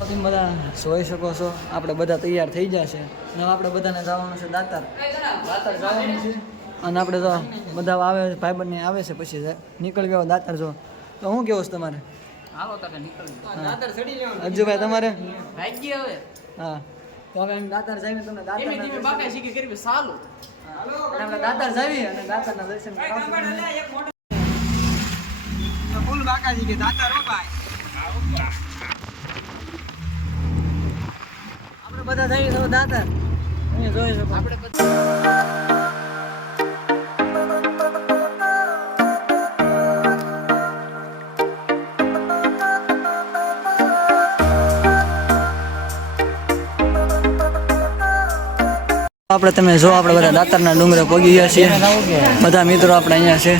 તમે બધા જોઈ શકો છો આપણે બધા તૈયાર થઈ જશે અને આપણે બધાને જવાનું છે દાતાર જવાનું છે અને આપણે તો બધા આવે ભાઈબંધ ને આવે છે પછી નીકળી ગયો દાતાર જો તો શું કેવું છે તમારે અજુભાઈ તમારે હા તો હવે દાતાર જઈને તમને દાતાર જાવી અને દાતારના દર્શન ફૂલ બાકાજી કે દાતાર હો ભાઈ આપણે બધા જઈએ તો દાતાર તમે જોઈ શકો આપણે તમે જો આપણે બધા દાતારના ડુંગરે પહોંચી ગયા છીએ બધા મિત્રો આપણે અહીંયા છે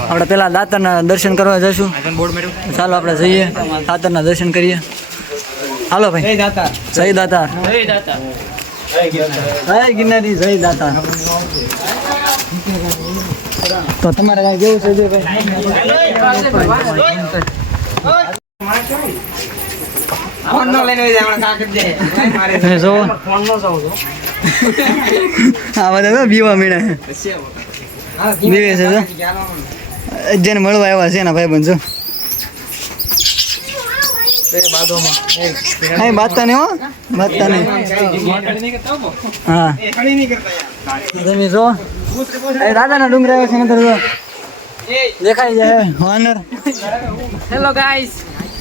આપણે પેલા દાતારના દર્શન કરવા જઈશું ચાલો આપણે જઈએ દાતારના દર્શન કરીએ હાલો ભાઈ જય દાતાર જય ગિરનારી જય દાતાર તો તમારે કઈ કેવું છે ભાઈ જો આ બધા બીવા મીણા બીવે છે જેને મળવા આવ્યા છે એના ભાઈ બંધ છો બાતતા નહીં હો બાતતા નહીં હા તમે જો દાદાના ડુંગર આવ્યા છે નતર જો દેખાઈ જાય હોનર હેલો ગાઈસ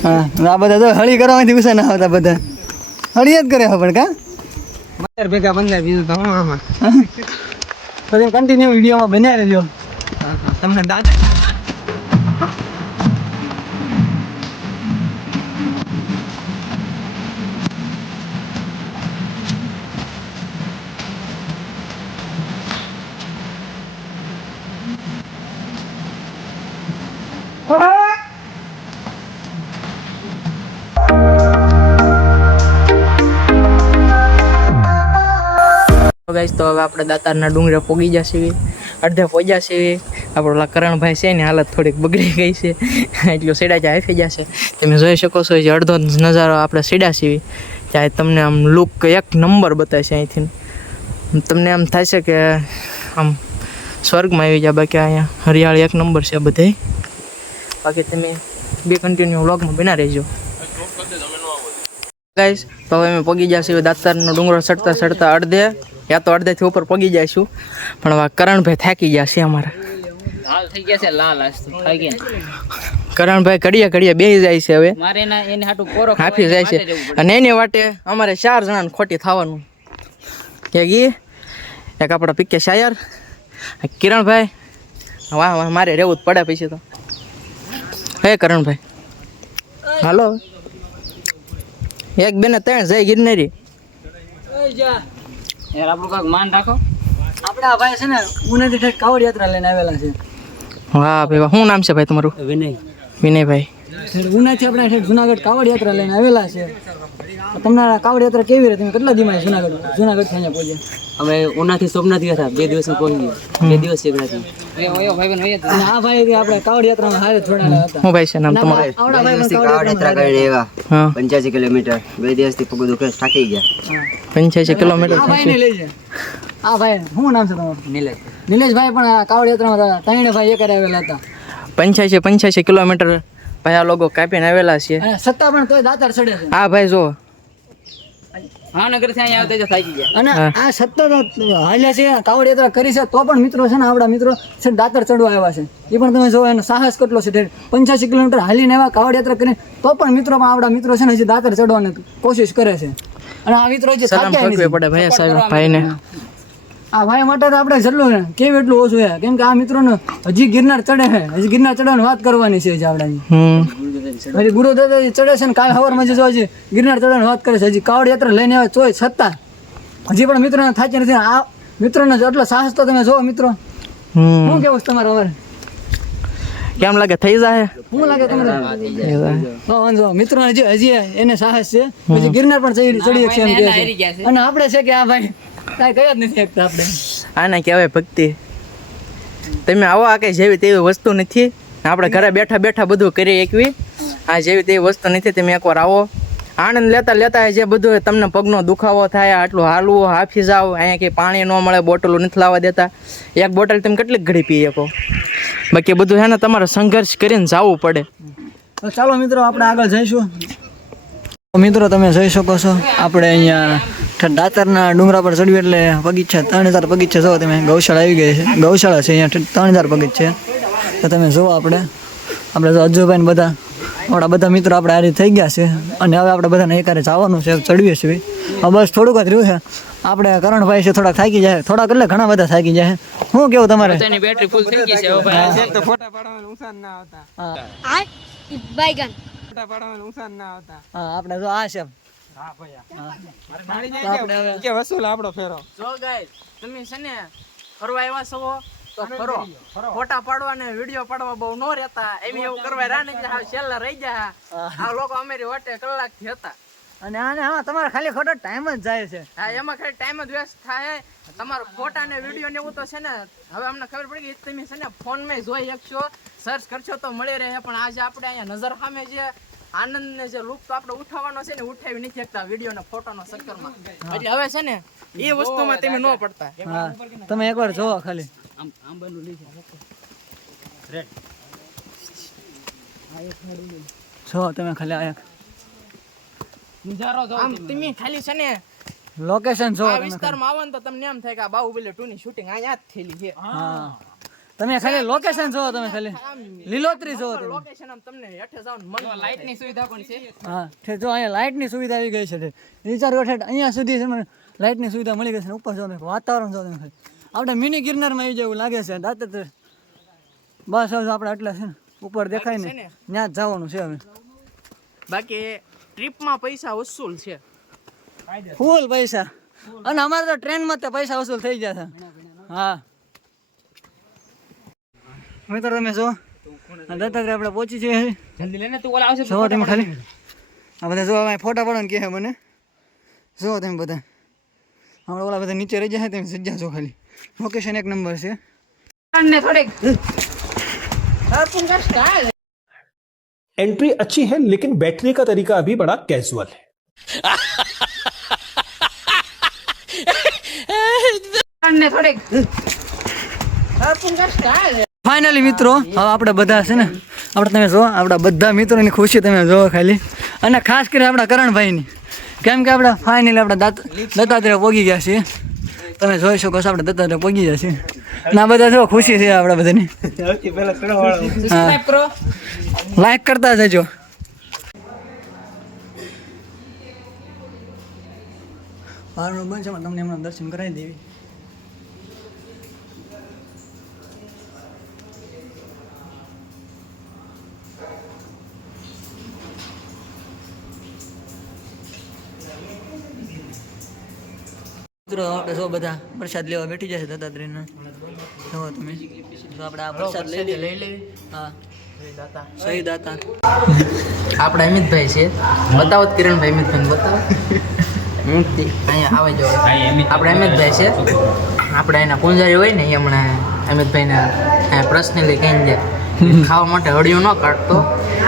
હા આ બધા તો હળી કરવાથી ગુસ્સા ના આવતા બધા હળી જ કરે પણ કા ભેગા બંધાય બીજું તો આમાં પછી કન્ટિન્યુ વિડીયોમાં બન્યા રહેજો તમને દાંત ગાઈસ તો હવે આપણે દાતારના ડુંગરે પોગી જશે અડધે પહોંચ્યા છે આપણો કરણભાઈ છે ને હાલત થોડીક બગડી ગઈ છે એટલું સેડા જ્યાં હાફી જશે તમે જોઈ શકો છો જે અડધો નજારો આપણે સેડા છીએ ત્યાં તમને આમ લુક એક નંબર બતાવશે અહીંથી તમને આમ થાય છે કે આમ સ્વર્ગમાં આવી જાય બાકી અહીંયા હરિયાળી એક નંબર છે બધે બાકી તમે બે કન્ટિન્યુ વ્લોગમાં બના રહેજો ગાઈસ તો હવે અમે પગી જશે દાતારનો ડુંગરો ચડતા અડધે યા તો અડધેથી ઉપર પગી જઈશું પણ હવે કરણભાઈ થાકી ગયા છે અમારા લાલ થઈ ગયા છે લાલ થઈ ગયા કરણભાઈ ઘડીએ બેસી જાય છે હવે મારે એને હાટું પોરો હાફી જાય છે અને એની વાટે અમારે 4 જણાને ખોટી થવાનું એક આપણા પીકે શાયર કિરણભાઈ વાહ મારે રહેવું જ પડે પછી તો હે કરણભાઈ હાલો એક બેને 3 જય ગિરનારી યાર આપણું કાંઈક માન રાખો આપણે આ ભાઈ છે ને ઉનાથી ઠેઠ કાવડ યાત્રા લઈને આવેલા છે વાહ ભાઈ શું નામ છે ભાઈ તમારું વિનયભાઈ ઉનાથી આપણે ઠેઠ જુનાગઢ કાવડ યાત્રા લઈને આવેલા છે તમને કાવડ યાત્રા કેવી રહી તમે કેટલા દિવસ જુનાગઢ અહીંયા પહોંચ્યા અમે ઉનાથી સોમનાથ ગયા હતા 2 દિવસ પહોંચી ગયા 2 દિવસ ગયા હતા આ ભાઈ આપણે કાવડ યાત્રામાં હારે જોડાયેલા હતા હું ભાઈ છે નામ તમારું આવડા ભાઈ કાવડ યાત્રા કરી એવા 85 કિલોમીટર 2 દિવસથી પગ દુખે થાકી ગયા 85 કિલોમીટર આ ભાઈને લઈ જાય આ ભાઈ શું નામ છે તમારું નિલેશભાઈ પણ કાવડ યાત્રામાં ત્રણે ભાઈ એક આવેલા હતા 85 કિલોમીટર ભાઈ આ લોકો કાપીને આવેલા છે સત્તા પણ તોય દાતાર ચડે છે હા ભાઈ જો ભાવનગર થી અહીંયા આવતા થાકી ગયા અને આ સતત હાલ્યા છે કાવડ યાત્રા કરી છે તો પણ મિત્રો છે ને આપણા મિત્રો છે દાતાર ચડવા આવ્યા છે એ પણ તમે જો એનો સાહસ કેટલો છે 85 કિલોમીટર હાલીને આવ્યા કાવડ યાત્રા કરીને તો પણ મિત્રોમાં આપણા મિત્રો છે ને હજી દાતાર ચડવાની કોશિશ કરે છે અને આ મિત્રો જે થાક્યા નથી પડે ભાઈ સાહેબ ભાઈને આ ભાઈ માટે તો આપણે જેટલું કેમ એટલું ઓછું છે કેમ કે આ મિત્રોને હજી ગિરનાર ચડે છે હજી ગિરનાર ચડવાની વાત કરવાની છે આપણે હજી ગુરુ દાદા ચડે છે ને કાલ સવારમાં જો હજી ગિરનાર ચડવાની વાત કરે છે હજી કાવડ યાત્રા લઈને આવે તોય છતાં હજી પણ મિત્રોને થાકી નથી આ મિત્રોને એટલો સાહસ તો તમે જોવો મિત્રો શું કેવું છે તમારે હવે કેમ લાગે થઈ જાય શું લાગે તમને વાંધો મિત્રો હજી એને સાહસ છે પછી ગિરનાર પણ ચડી છે એમ કહે છે અને આપણે છે કે આ ભાઈ કાંઈ કયા જ નથી શકતા આપણે આને કહેવાય ભક્તિ તમે આવો આ કઈ જેવી તેવી વસ્તુ નથી આપણે ઘરે બેઠા બેઠા બધું કરી શકવી. આ જેવી તેવી વસ્તુ નથી. તમે એકવાર આવો, આનંદ લેતા લેતા જે બધું તમને પગનો દુખાવો થાય, આટલું હાલવું, હાફી જાવ, અહીંયા કંઈ પાણી ન મળે, બોટલો નથી લાવવા દેતા. એક બોટલ તમે કેટલીક ઘડી પી શકો. બાકી બધું છે ને તમારે સંઘર્ષ કરીને જવું પડે. તો ચાલો મિત્રો આપણે આગળ જઈશું. મિત્રો તમે જોઈ શકો છો આપણે અહીંયા દાતારના ડુંગરા પર ચડ્યું એટલે બગીચા 3000 બગીચા જોવો તમે. ગૌશાળા આવી ગઈ છે, ગૌશાળા છે અહીંયા 3000 બગીચા છે. તો તમે જુઓ આપણે જો અજુભાઈ ને બધા આપણા બધા મિત્રો આપણે આ રીતે થઈ ગયા છે અને હવે આપણે બધાને એકારે જવાનું છે, ચડવીએ છીએ. બસ થોડુંક જ રહ્યું છે. આપણે કરણભાઈ છે થોડાક થાકી જાય, થોડાક એટલે ઘણા બધા થાકી જાય. શું કેવું તમારે? બેટરી ફૂલ થઈ ગઈ છે ભાઈ. તો ફોટા પાડવાનું ઉસાન ના આવતા. હા બાયગન ફોટા પાડવાનું ઉસાન ના આવતા. હા આપણે જો આ છે. હા ભૈયા કે વસૂલ આપણો ફેરો. જો ગાઈસ તમે છે ને ફરવા આવ્યા છો તો ફરો. ફોટા પાડવા ને વિડિયો પાડવા બહુ ન રહેતા. એમ એવું કરવા રાને એટલે હાવ છેલ્લા રહી ગયા. આ લોકો અમારી વાટે કલાકથી હતા. અને આને હા તમારે ખાલી ખોટો ટાઈમ જ જાય છે. હા એમાં ખાલી ટાઈમ જ વેસ્ટ થાય. તમારો ફોટા ને વિડીયો ને એવું તો છે ને હવે અમને ખબર પડી ગઈ તમે છે ને ફોનમાં જોઈ શકશો, સર્ચ કરશો તો મળી રહે. પણ આજે આપણે અહીંયા નજર સામે જે આનંદ ને જે લુક આપણે ઉઠાવવાનો છે ને ઉઠાવી નથી શકતા વિડીયો ને ફોટો ના ચક્કરમાં. એટલે હવે છે ને એ વસ્તુમાં તમે ન પડતા. હા તમે એકવાર જોવો ખાલી. જો તમે ખાલી આ આમ તમે ખાલી છે ને લોકેશન જો આ વિસ્તારમાં આવો ને તો તમને એમ થાય કે આ બાહુબલી 2 ની શૂટિંગ અહીંયા જ થયેલી છે. હા તમે ખાલી લોકેશન જોવો, તમે ખાલી લીલોતરી જોવો તમે. લોકેશન આમ તમને હેઠે જાવ ને મન લાઈટ ની સુવિધા પણ છે. હા ઠે જો અહીંયા લાઇટ ની સુવિધા આવી ગઈ છે. વિચાર કરો ઠેઠ અહીંયા સુધી છે લાઇટ ની સુવિધા મળી ગઈ છે. ઉપર જો વાતાવરણ જો તમે ખાલી આપણે મિની ગિરનારમાં આવી જેવું લાગે છે. દાંતર બસ હવે આપણે એટલે છે ને ઉપર દેખાય ને ત્યાં જ જવાનું છે હવે. બાકી ટ્રીપમાં પૈસા વસૂલ છે, ફૂલ પૈસા. અને અમારે તો ટ્રેનમાં તો પૈસા વસૂલ થઈ ગયા છે. હા મિત્રો તમે જો દત્તાત્રેય આપણે પહોંચી જઈએ છીએ. જલ્દી લઈને તું ઓલા આવશે જો તમે ખાલી આ બધા જો અહીંયા ફોટા પાડવાનું કહે મને. જો તમે બધા હમણાં ઓલા બધા નીચે રહી જાય. તમે જગ્યા જો ખાલી લોકેશન એક નંબર છે. ને થોડેક સ્ટાઇલ एंट्री अच्छी है लेकिन बैठने का तरीका अभी बड़ा कैजुअल है. ને થોડેક સ્ટાઇલ ફાઇનલી મિત્રો હવે આપણે બધા છે ને આપણે તમે જો આપણા બધા મિત્રોની ખુશી તમે જોવો ખાલી. અને ખાસ કરીને આપણા કરણભાઈની, કેમ કે આપણે ફાઇનલી આપણા દત્તાત્રેય પોગી ગયા છીએ. તમે જોઈ શકો છો આપણે દત્તાત્રેય પોગી ગયા છીએ. અને આ બધા જો ખુશી છે આપણા બધાની. સબસ્ક્રાઇબ કરો, લાઈક કરતા જજો. બહારનું બંધ છે પણ તમને એમના દર્શન કરાવી દેવી. મિત્રો આપણે જો બધા પ્રસાદ લેવા બેઠી જશે દત્તાત્રેયના. જો તમે જો આપણે આ પ્રસાદ લઈ લઈએ. હા સહી દાતા આપણા અમિતભાઈ છે. બતાવો કિરણભાઈ અમિતભાઈ બતાવો. અહીંયા આવે જો આપણે અમિતભાઈ છે. આપણે એના પૂંજારી હોય ને એ હમણાં અમિતભાઈને પર્સનલી કહીને જાય ખાવા માટે હળિયું ન કાઢતો,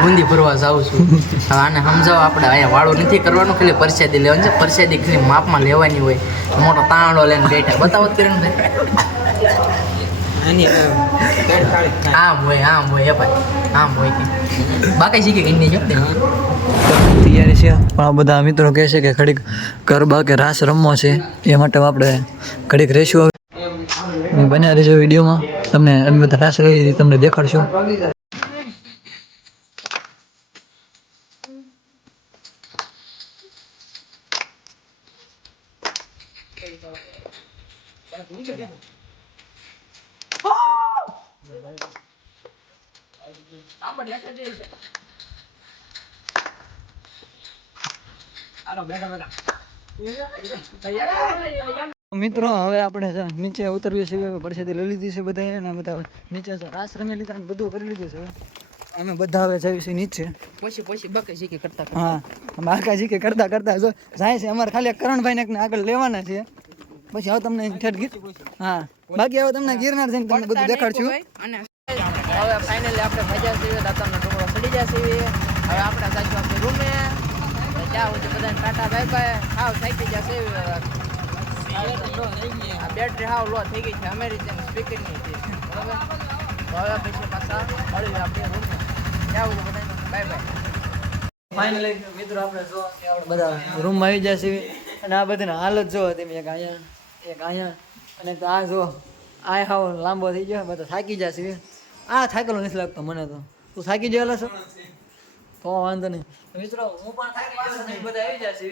બુંદી ભરવા જાઉં છું. હવે આને સમજાવો આપણે અહીંયા વાળું નથી કરવાનું, ખાલી પરસાદી લેવાની છે. પરસાદી ખાલી માપમાં લેવાની હોય. મોટો તાંડો લઈને બેઠા. બતાવો કિરણભાઈ. આમ હોય એ ભાઈ આમ હોય કે બાકી શીખે કઈ નહીં. જો તૈયારી છે પણ આ બધા મિત્રો કહે છે કે ઘડીક ગરબા કે રાસ રમવો છે, એ માટે આપણે ઘડીક રહેશું. હવે બન્યા રહેજો વિડીયોમાં. તમને અમે બધા રાસ રહી તમને દેખાડશું. મિત્રો હવે આપણે નીચે ઉતરવીએ છીએ. પરસેથી લઈ લીધી છે બધાએ અને બધા નીચે રાસ રમી લીધા અને બધું કરી લીધું છે. અમે બધા હવે જઈએ છીએ નીચે. પછી બાકી શીખે કરતા હા બાકાજી કે કરતા કરતા જો જાય છે. અમારે ખાલી કરણભાઈને એકને આગળ લેવાના છે. પછી હવે તમને ઠેઠ ગીત. હા બાકી હવે તમને ગિરનાર જઈને તમને બધું દેખાડશું. અને હવે ફાઇનલી આપણે મજા છીએ દાતાનો ડુંગરો ચડી જશે હવે આપણે સાચું આપણે રૂમે ત્યાં સુધી બધાને ટાટા બાય બાય હાવ થાકી જશે આ બેટરી હાવ લો થઈ ગઈ છે અમેરિકન સ્પીકરની છે બરાબર તો હવે પછી પાછા મળી આપણે રૂમે ત્યાં સુધી બધાને બાય બાય ફાઇનલી મિત્રો આપણે જો કે આપણે બધા રૂમમાં આવી જશે અને આ બધાની હાલત જો તમે એક અહીંયા અને આ જો આ હાવ લાંબો થઈ ગયો બધા થાકી જશે આ થાકેલો નથી લાગતો મને તો તું થાકી ગયેલો છો તો વાંધો નહીં મિત્રો હું પણ થાકી ગયો છું બધા આવી જશે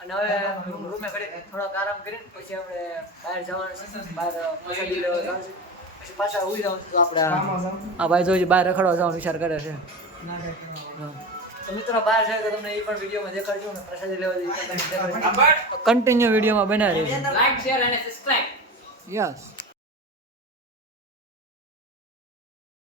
અને હવે રૂમે ઘડી થોડોક આરામ કરીને પછી આપણે બહાર જવાનું છે બહાર મસાલી લેવા જવાનું છે પછી પાછા ઉઈ જવાનું તો આપણે આ ભાઈ જો બહાર રખડવા જવાનો વિચાર કરે છે તો મિત્રો બહાર જાય તો તમને એ પણ વિડીયોમાં દેખાડજો ને પ્રસાદી લેવા જઈએ કન્ટિન્યુ વિડીયોમાં બનાવી લાઈક શેર અને સબસ્ક્રાઇબ યસ